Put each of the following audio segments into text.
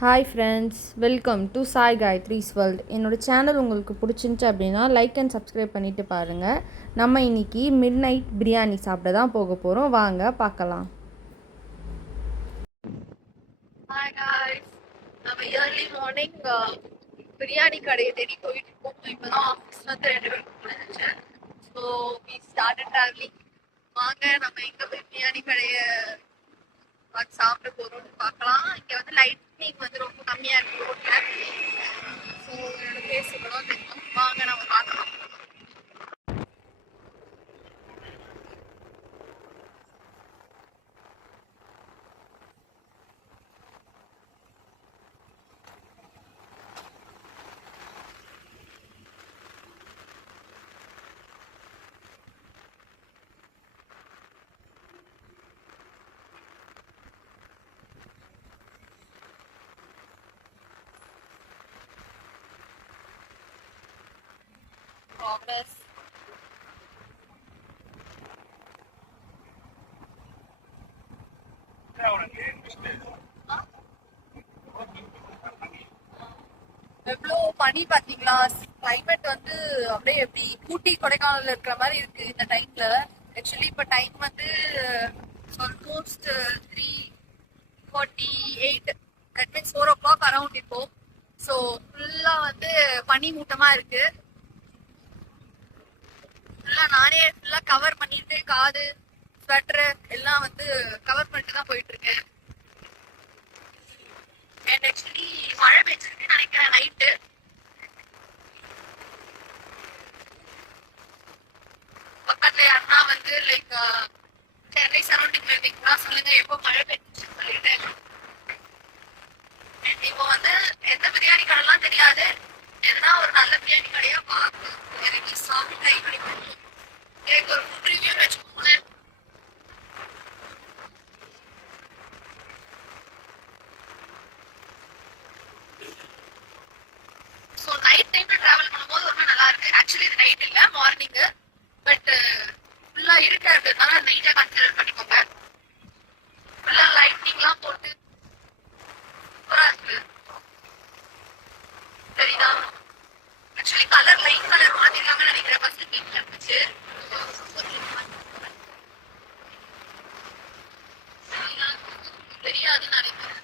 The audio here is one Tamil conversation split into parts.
Hi friends, welcome to Sai Gayathri's world. என்னோடய சேனல் உங்களுக்கு பிடிச்சிருந்துச்சு அப்படின்னா லைக் அண்ட் சப்ஸ்கிரைப் பண்ணிவிட்டு பாருங்கள். நம்ம இன்றைக்கி மிட் நைட் பிரியாணி சாப்பிட தான் போக போகிறோம். வாங்க பார்க்கலாம். ஹாய் காய்ஸ், நம்ம ஏர்லி மார்னிங் பிரியாணி கடையை தேடி போயிட்டு இருக்கோம். இப்போ தான் ஆஃபீஸ் வந்து 2 பேருக்கு முடிஞ்சிச்சு. So we started travelling. வாங்க நம்ம எங்கே போய் பிரியாணி கடையை பார்த்து சாப்பிட போகிறோம்னு பார்க்கலாம். இங்கே வந்து லைட்னிங் வந்து ரொம்ப கம்மியாக இருக்கு ரோட்ல. ஸோ என்னோட பேஸ் இவ்வளோ தெரியும். வாங்க நம்ம பார்க்கலாம். Progress. எவ்வளோ பனி பாத்தீங்களா? கிளைமேட் வந்து அப்படியே எப்படி ஊட்டி கொடைக்கானல்ல இருக்கிற மாதிரி இருக்கு இந்த டைம்ல. ஆக்சுவலி இப்போ டைம் வந்து almost 3:48. That means 4 o'clock around இப்போ. ஸோ ஃபுல்லா வந்து பனி மூட்டமா இருக்கு. ஃபுல்லா நானே ஃபுல்லா கவர் பண்ணிட்டு காது ஸ்வெட்டரு எல்லாம் வந்து கவர் பண்ணிட்டு தான் போயிட்டு இருக்கேன். அண்ட் ஆக்சுவலி மழை பெய்ஞ்சிருக்கு நினைக்கிறேன் நைட்டு. பக்கத்துல யாருன்னா வந்து லைக் சென்னை சரௌண்டிங்ல இருந்தீங்கன்னா சொல்லுங்க எப்போ மழை பெய்ஞ்சிச்சுன்னு சொல்லிட்டு. இப்போ வந்து எந்த பிரியாணி கடைலாம் தெரியாது, எதுனா ஒரு நல்ல பிரியாணி கடையா பார்த்து இறங்கி சாப்பிட்டு ட்ரை பண்ணி போகணும். எனக்கு ஒரு ஃபுட் ரிவ்யூ வச்சுக்கோங்களேன். ஸோ நைட் டைம்ல டிராவல் பண்ணும்போது ரொம்ப நல்லா இருக்கு. ஆக்சுவலி இது நைட் இல்லை, மார்னிங். பட் ஃபுல்லா இருக்க அப்படின்னால நைட்டா கன்சிடர் பண்ணிக்கோங்க. ஃபுல்லா லைட்டிங்லாம் போட்டு சூப்பரா இருக்கு. சரிதா? ஆக்சுவலி கலர் லைட் கலர் மாத்திரலாம நினைக்கிறேன். ஃபர்ஸ்ட் பிங்க்ல இருந்துச்சு. தெரியாதுன்னு நினைக்கிறேன்.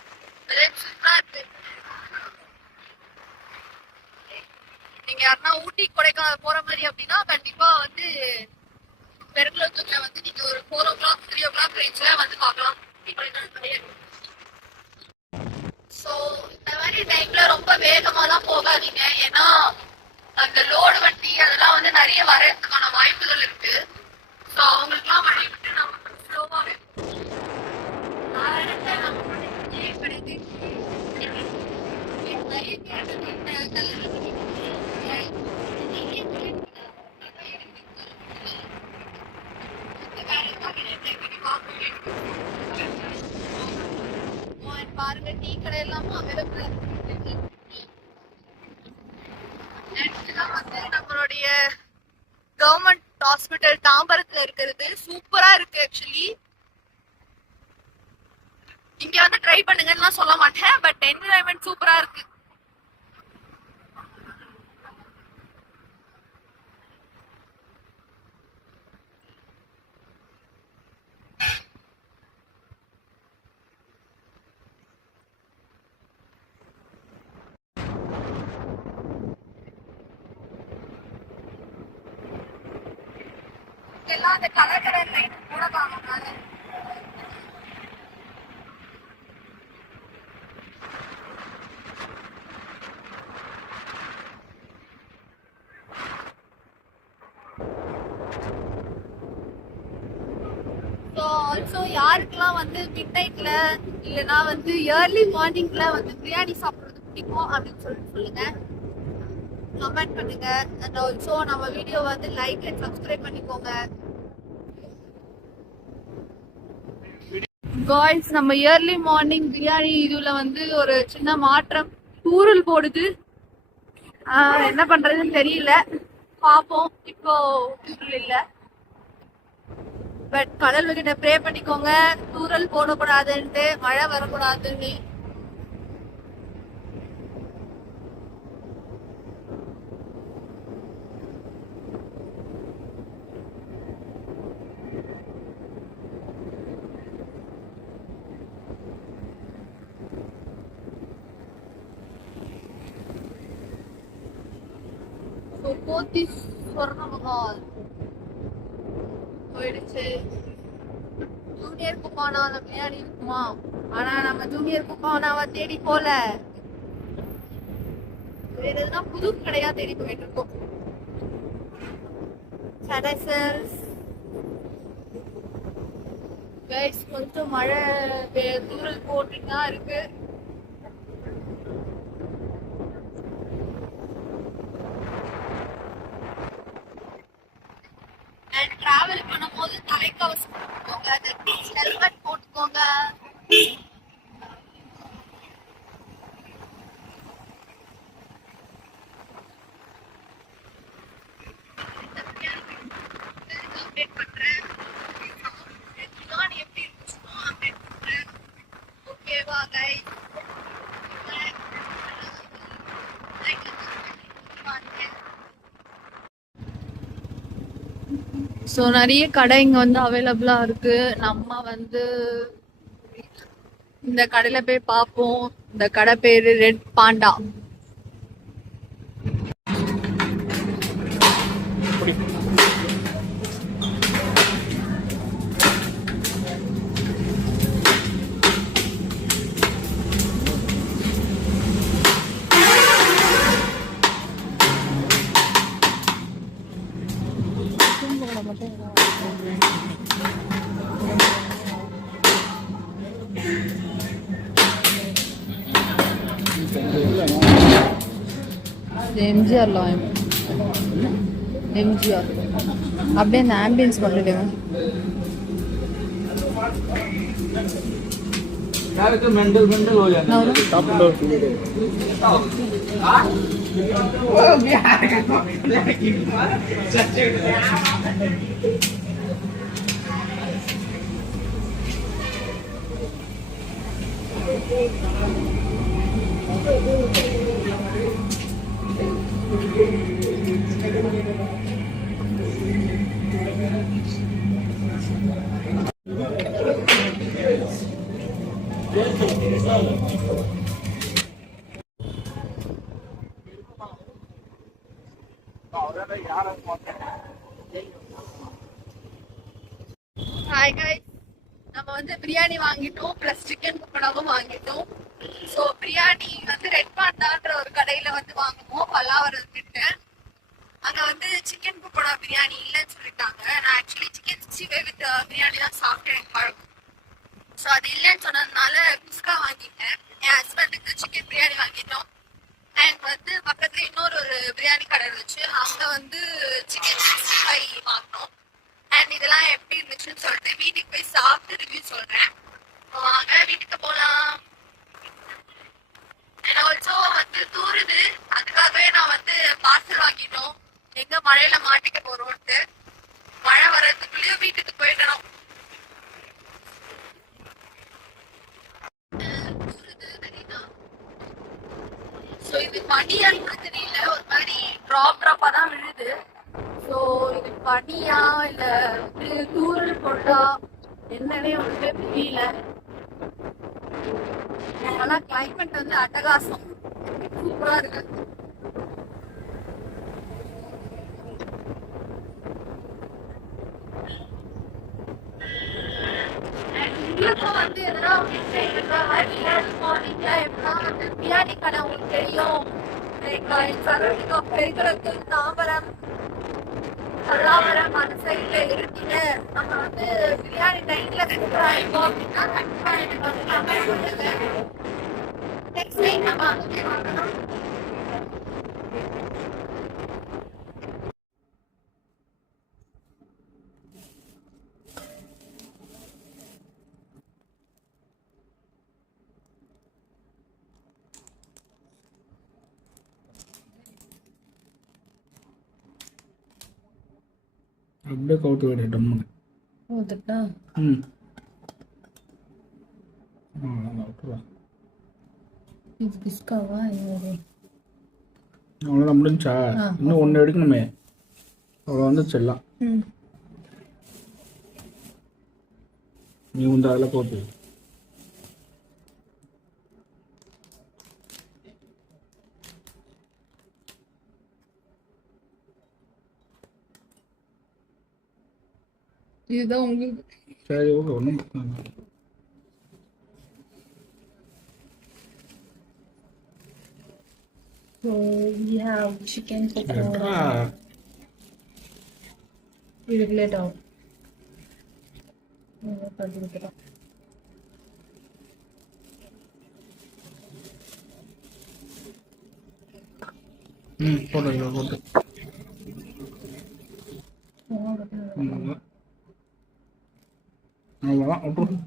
சூப்பரா இருக்கு. நீங்க யாருன்னா ஊட்டி கொடைக்கானல் போற மாதிரி அப்படின்னா கண்டிப்பா வந்து பெருங்குளத்தூர்ல வந்து நீங்க ஒரு 4 o'clock 3 o'clock ரேஞ்ச்ல வந்து பார்க்கலாம். ஸோ இந்த மாதிரி டைம்ல ரொம்ப வேகமாலாம் போகாதீங்க. ஏன்னா அந்த லோடு வண்டி அதெல்லாம் வந்து நிறைய வரதுக்கான வாய்ப்புகள் இருக்கு. ஸோ அவங்களுக்குலாம் வழி விட்டு நம்ம ஸ்லோவாகவே பாருங்க, டீ கடை எல்லாமும் அவைலபிள். வந்து நம்மளுடைய கவர்மெண்ட் ஹாஸ்பிட்டல் தாம்பரத்துல இருக்கிறது சூப்பரா இருக்கு. ஆக்சுவலி இங்க வந்து ட்ரை பண்ணுங்கன்னு சொல்ல மாட்டேன், பட் என்விரான்மெண்ட் சூப்பரா இருக்கு. எல்லாம் அந்த கலர் கலர் லைட் கூட வாங்கினாங்க. ஸோ ஆல்சோ யாருக்கெல்லாம் வந்து மிட் நைட்ல இல்லைன்னா வந்து ஏர்லி மார்னிங்ல வந்து பிரியாணி சாப்பிட்றது பிடிக்கும் அப்படின்னு சொல்லுங்க, கமெண்ட் பண்ணுங்க. அண்ட் ஆல்சோ நம்ம வீடியோ வந்து லைக் அண்ட் சப்ஸ்கிரைப் பண்ணிக்கோங்க. காய்ஸ், நம்ம ஏர்லி மார்னிங் பிரியாணி இதுல வந்து ஒரு சின்ன மாற்றம். தூரல் போடுது, என்ன பண்றதுன்னு தெரியல. பாப்போம். இப்போ தூரல் இல்ல, பட் கடவுள்கிட்ட ப்ரே பண்ணிக்கோங்க, தூரல் போடக்கூடாதுன்ட்டு, மழை வரக்கூடாதுன்னு. போத்தி சொர்ணமஹால் போயிடுச்சு. ஜூனியர் குப்பானால பிரியாணி இருக்குமா? ஆனா நம்ம ஜூனியர் குப்பானாவை தேடி போல, வேற எதுனா புது கடையா தேடி போயிட்டு இருக்கோம். கைஸ் கொஞ்சம் மழை தூரல் போட்டுட்டு தான் இருக்கு. அண்ட் டிராவல் பண்ணும்போது தலைக்கவசம் போட்டுக்கோங்க, ஹெல்மெட் போட்டுக்கோங்க. அப்டேட் பண்றேன். பிரியாணி எப்படி இருந்துச்சுன்னா அப்டேட் பண்றேன். ஓகேவா கைஸ்? ஸோ நிறைய கடை இங்கே வந்து அவைலபிளாக இருக்கு. நம்ம வந்து இந்த கடையில் போய் பார்ப்போம். இந்த கடை பேர் ரெட் பாண்டா. எம்ஜிஆர் லாயம், எம்ஜிஆர் அப்படியே அந்த ஆம்பியன்ஸ் பண்ணிடுங்க. मेंटल मेंटल हो जाना ஹாய் கைஸ், நம்ம வந்து பிரியாணி வாங்கிட்டோம், பிளஸ் சிக்கன் பக்கோடாவும் வாங்கிட்டோம். ஸோ பிரியாணி வந்து ரெட் பாண்டான்ற ஒரு கடையில வந்து வாங்குவோம், பல்லாவரம் கிட்ட. அங்க வந்து சிக்கன் பக்கோடா பிரியாணி இல்லைன்னு சொல்லிட்டாங்க. நான் ஆக்சுவலி சிக்கன் 65 வித் பிரியாணி தான் சாப்பிட்டேன் எனக்கு பழக்கம். ஸோ அது இல்லைன்னு சொன்னதுனால குஸ்கா வாங்கிட்டேன். என் ஹஸ்பண்டுக்கு சிக்கன் பிரியாணி வாங்கிட்டோம். அண்ட் வந்து பக்கத்துல இன்னொரு பிரியாணி கடை இருந்துச்சு, அங்க வந்து சிக்கன் 65 வாங்கினோம். அண்ட் இதெல்லாம் எப்படி இருந்துச்சுன்னு சொல்லிட்டு வீட்டுக்கு போய் சாப்பிட்டு ரிவ்யூ சொல்றேன். வாங்க வீட்டுக்கு போலாம். அண்ட் ஆல்சோ வந்து தூருது, அதுக்காகவே நான் வந்து பார்சல் வாங்கிட்டோம். எங்க மழையில மாட்டிக்க போறோம்ட்டு மழை வர்றதுக்குள்ளேயும் வீட்டுக்கு போயிடணும். ஸோ இது பனியான்னு தெரியல, ஒரு மாதிரி ட்ராப்பா தான் விழுது. ஸோ இது பனியா இல்ல தூரல் போட்டா என்னன்னே ஒன்றுமே புரியல. ஆனா கிளைமேட் வந்து அட்டகாசம், சூப்பரா இருக்கு. வந்து எதனா பிரியாணி கடை உங்களுக்கு தெரியும், பெருக்களத்தூர், தாம்பரம், பல்லாவரம் அந்த சைட்ல இருக்கீங்க, நம்ம வந்து பிரியாணி டைம்ல சூப்பரா இருக்கும் அப்படின்னா கண்டிப்பா எனக்கு வந்து கமெண்ட் பண்ணுங்க. நெக்ஸ்ட் டைம் நம்ம அங்கே வாங்கணும். அப்படியே கவுத்து விடு டம்முன்னு. ஊத்துட்டா விட்டுருவா. இது பிஸ்காவா? அவ்வளோதான் முடிஞ்சா? இன்னும் ஒன்று எடுக்கணுமே, அவ்வளோ வந்துச்சு எல்லாம். நீ வந்து அதில் போட்டு இதுதான் உங்களுக்கு. சரி ஓகே ஒன்றும் பிரச்சனை இல்லை. So we have chicken pakora. எட்ரா. இது லேட் ஆகும். பார்த்துக்கிட்டோம். போட்டு இதில் போட்டு அவ்வளோதான் விட்டு.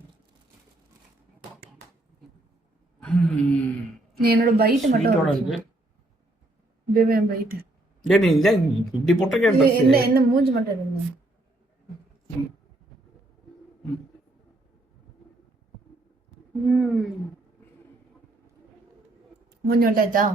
நீ என்னோட பைட் மட்டும் ஸ்வீட்டோட இருக்கு. Baby byte. டேய் நீ இல்லை இப்படி போட்ட கேட்ட என்ன என்ன மூஞ்சி மட்டும் இருங்க. மூஞ்சி விட்டாச்சா?